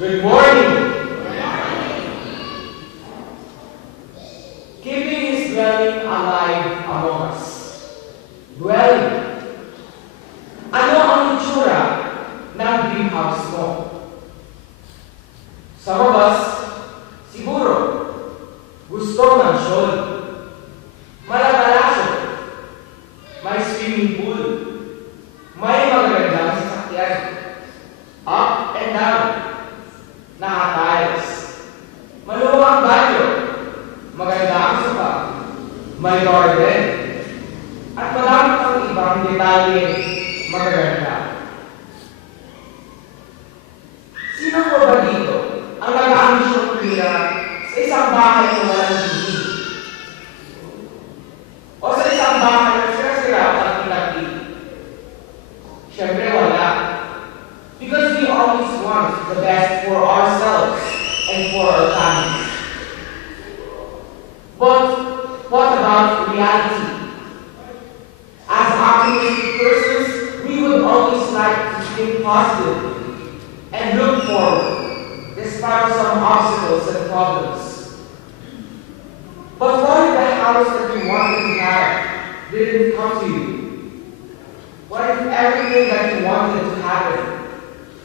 Good morning. Keeping His dwelling alive among us. Dwelling. Ano ang itsura ng greenhouse mo? Some of us, siguro, gusto mansyon, malakalasyo, may swimming pool, may magagandang sasakyan, up and down, naka-tiles, maluwang banyo, maganda ang sofa, may garden, at marami pang ibang detalye magaganda. Sino po ba dito ang nag-aambisyong kumira sa isang bahay na walang TV? O sa isang bahay na sira-sira at pinagdi? Siyempre wala. Because we always want the best for ourselves and for our families. But what about reality? As optimistic persons, we would always like to think positive and look forward, despite some obstacles and problems. But what if the house that you wanted to have didn't come to you? What if everything that you wanted to happen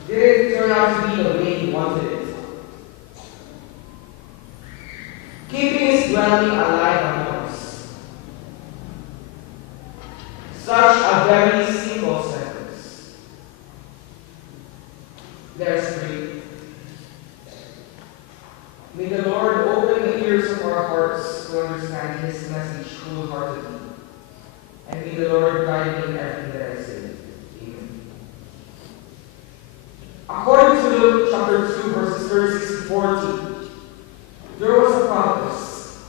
didn't turn out to be the way you wanted it? Keeping His dwelling alive among us. Such a very simple sentence. There's three. May the Lord open the ears of our hearts to understand His message wholeheartedly. And may the Lord guide me in everything that I say. Amen. According to Luke chapter 2, verses 36 to 40, there was a prophetess,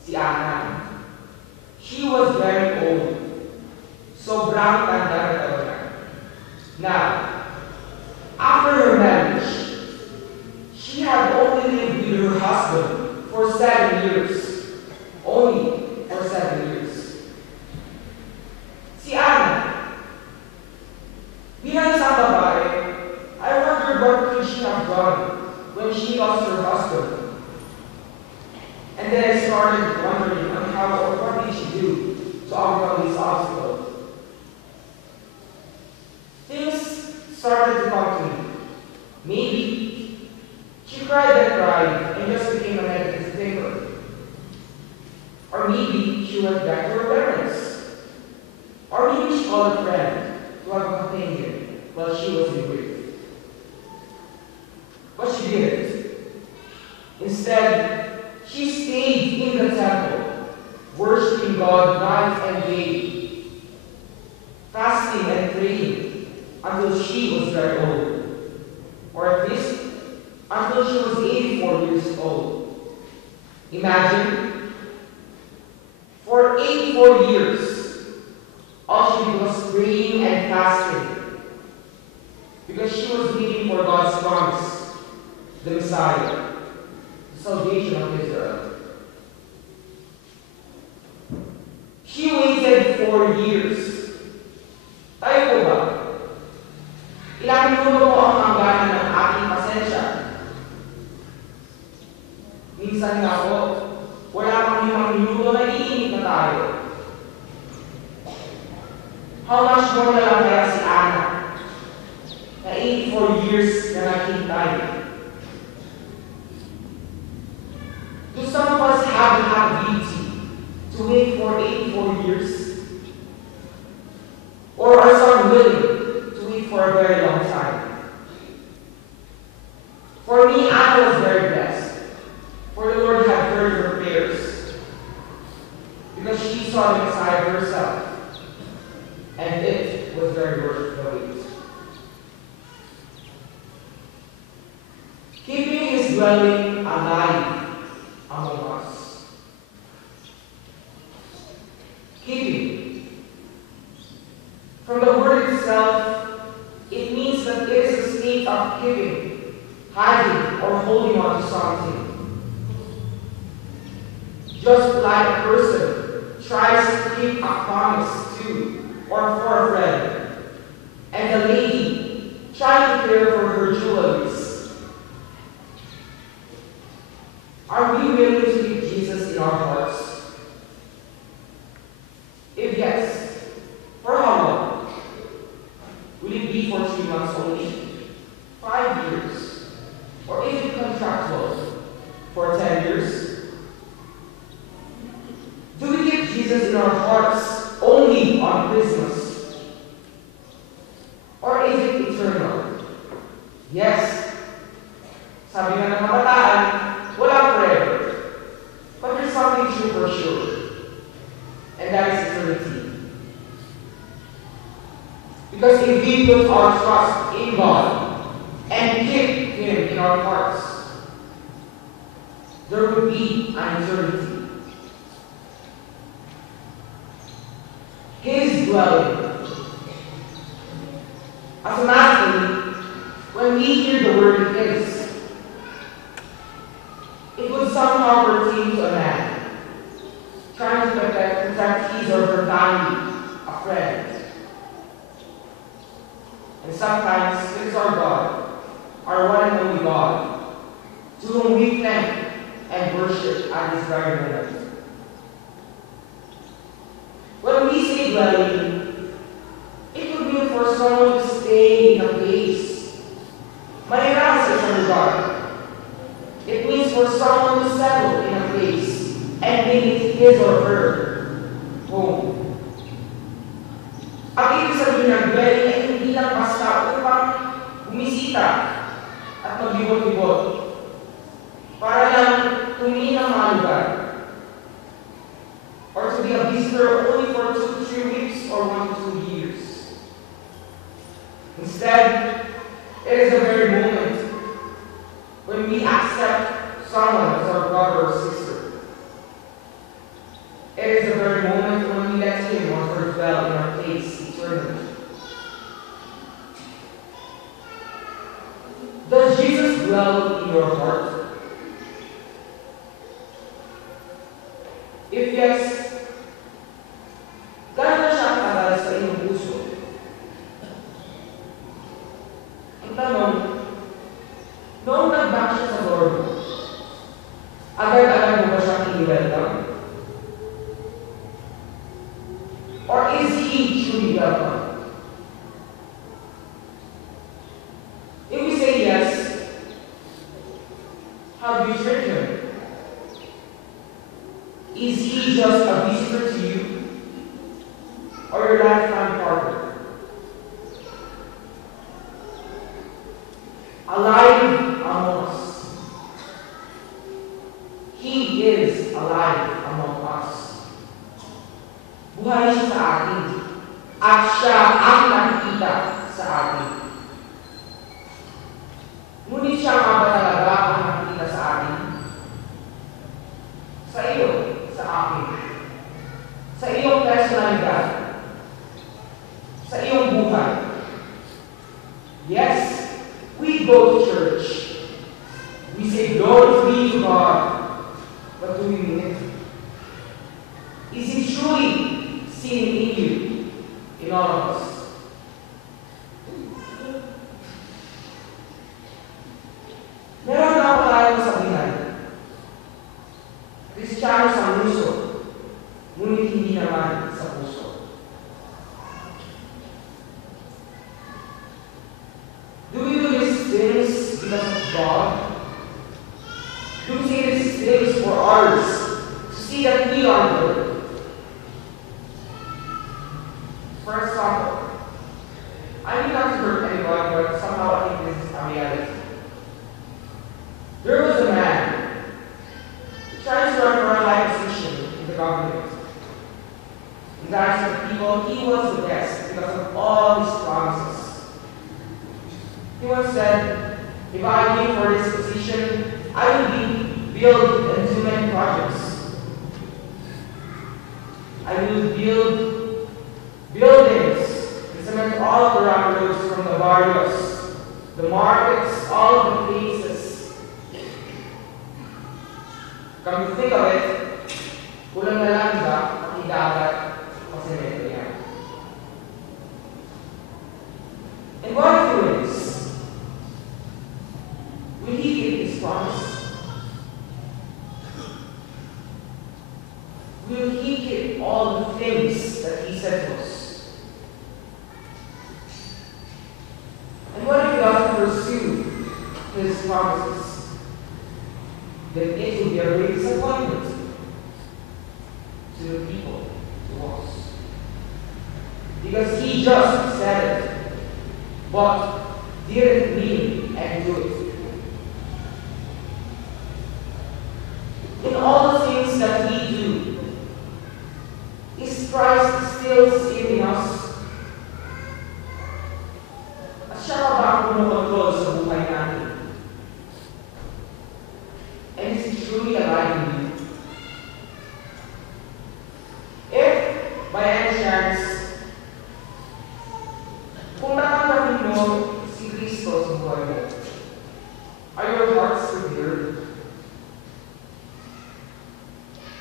si Anna. She was very old. Sobrang tanda na talaga. Now, after her marriage, she had only lived with her husband for 7 years. Only for 7 years. Si Anna, bilang isang babae, I wondered what could she have done when she lost her husband. And then I started wondering on how or what did she do to overcome this obstacle. Things started to come to me. Maybe she cried and cried and just became a negative thinker. Or maybe she went back to her parents. Or maybe she called a friend to have a companion while she was in grief. But she didn't. Instead, she stayed in the temple, worshiping God night and day, fasting and praying until she was very old. Or at least, until she was 84 years old. Imagine, for 84 years, all she did was praying and fasting, because she was waiting for God's promise, the Messiah, the salvation of Israel. She waited 4 years. Tayo po ba? Ilang minuto po ang hangganan ng ating pasensya? Minsan nga po, wala pang 5 minuto na iinit na tayo. How much more na lang kaya si Anna na 84 years na naghintay? Do some of us have the ability to wait for 84 years? Or are some willing to wait for a very long time? For me, Anna was very blessed, for the Lord had heard her prayers, because she saw the Messiah herself, and it was very worth the wait. Keeping His dwelling alive among us. Keeping. From the word itself, it means that it is a state of keeping, hiding, or holding on to something. Just like a person tries to keep a promise to or for a friend, and the lady trying to care for her jewelries. Because if we put our trust in God and keep Him in our hearts, there will be an eternity. His dwelling. Automatically, when we hear the word His, it would somehow pertain to a man trying to protect his or her family, a friend. And sometimes it is our God, our one and only God, to whom we thank and worship at this very moment. When we say dwelling, it would mean for someone to stay in a place. Manirahan sa lugar. It means for someone to settle in a place and make it his or her home. Ang ibig sabihin ng dwelling ay hindi lang basta upang bumisita at maglibot-libot para lang tumingin ng mga lugar, or to be a visitor only for 2 to 3 weeks or 1 to 2 years. Instead, it is the very moment when we accept someone as our brother or sister. It is the very moment when we let Him or her dwell in our place eternally. Does Jesus dwell in your heart? If yes, gano'n na siya katagal sa iyong puso? Ang tanong, noong nag-back siya sa door mo, agad-agad mo ba siyang i-welcome? Or is He truly welcome? If we say yes, how do you treat Him? Is He just a visitor to you or your lifetime partner? Alive among us. He is alive among us. Buhay siya sa atin at siya ang nakikita sa atin. Ngunit siya nga ba talaga ang nakikita sa atin? Sa iyo, sa akin, sa iyong personalidad, sa iyong buhay. Yes, we go to church. We say, glory be to God. But do we mean it? Is He truly seen in you, in all of us? Meron na ako tayong sabihan. Kristiyano sa puso, ngunit hindi naman sa puso. Do we do these things because of God? Do we say these things for ours, to see that we are good? For example, I mean not to hurt anyone, but somehow I think this is a reality. There was a man trying to run for a high position in the government. In the eyes of people, he was the best because of all his promises. He once said, if I win for this position, I will build and do many projects. I will build buildings and cement all the roads from the barrios, the markets, all of the places. Come to think of it, kulang na lang ba ang idagat o semento niya? And what if He wins? Will He keep His promise? Will He keep all the things that He said to us? And what if He doesn't pursue His promises? Then it will be a great disappointment to the people, to us. Because He just said it, but didn't mean and do it. In all the things that we do, is Christ still saving us? mo si Kristo sa buhay mo? Are your hearts prepared?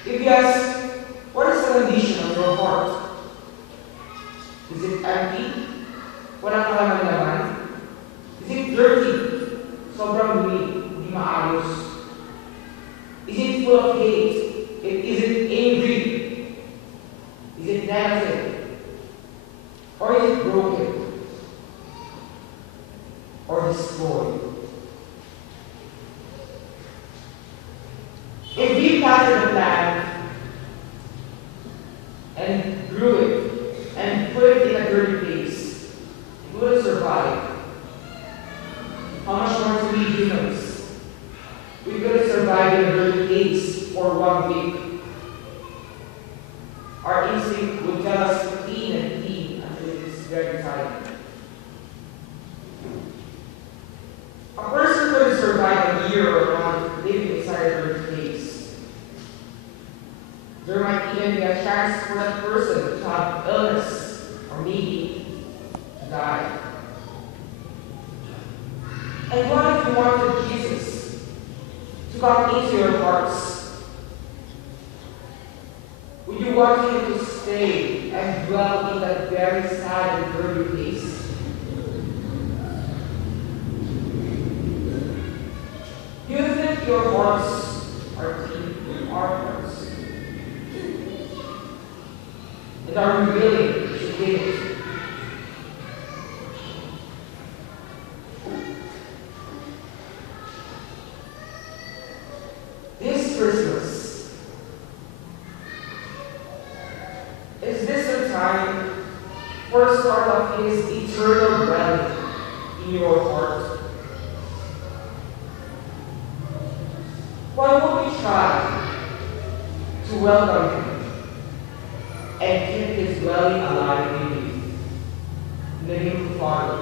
If yes, what is the condition of your heart? Is it empty? Walang kalaman-laman? Is it dirty? Sobrang dumi, hindi maayos? Is it full of hate? Is it angry? Is it negative? Or is it broken? Or destroyed? If we planted a plant and grew it and put it in a dirty place, it wouldn't survive. How much more do we humans? We couldn't survive in a dirty place for 1 week. Our instinct would tell us to clean and clean until it is very tight. A person could survive a year or a month living inside a dirty place. There might even be a chance for that person to have illness or maybe to die. And what if you wanted Jesus to come into your hearts? Would you want him to stay and dwell in that very sad and dirty place? Do you think your hearts are clean with our hearts? And are we willing to give it? This Christmas, is this a time for a start of his eternal dwelling in your heart? Why won't we try to welcome him and keep his dwelling alive in you? In the name of the Father,